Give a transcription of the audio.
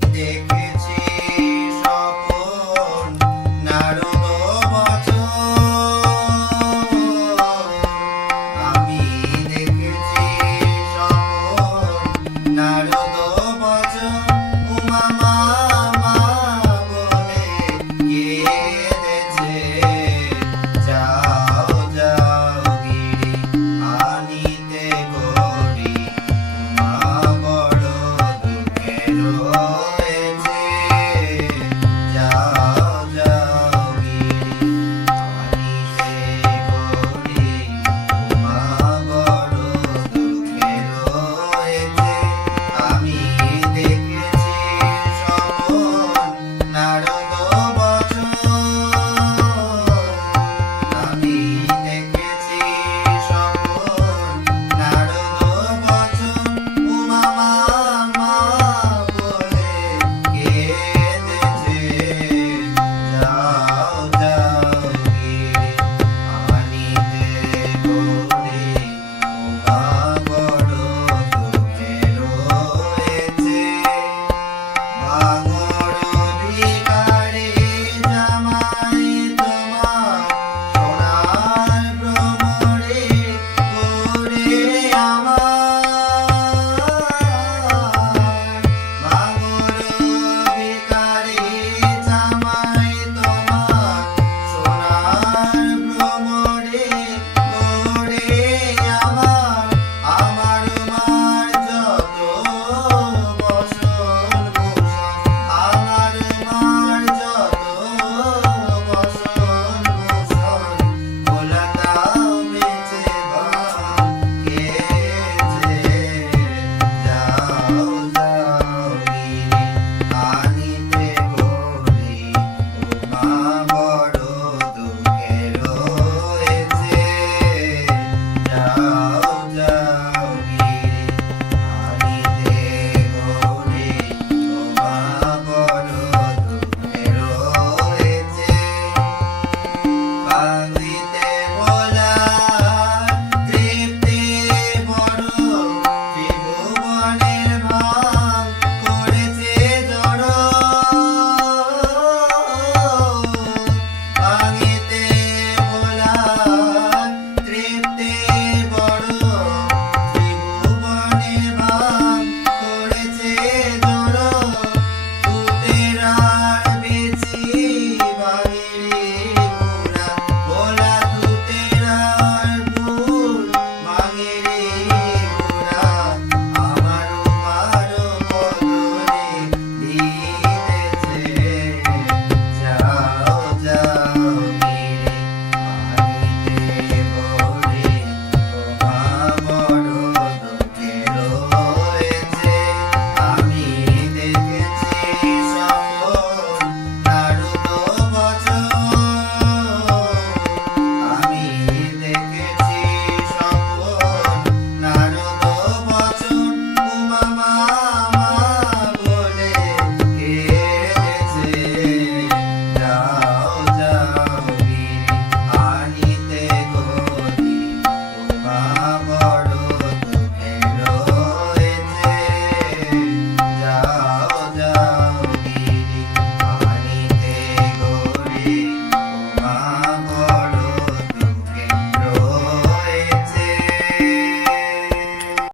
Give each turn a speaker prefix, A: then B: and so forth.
A: You. 사랑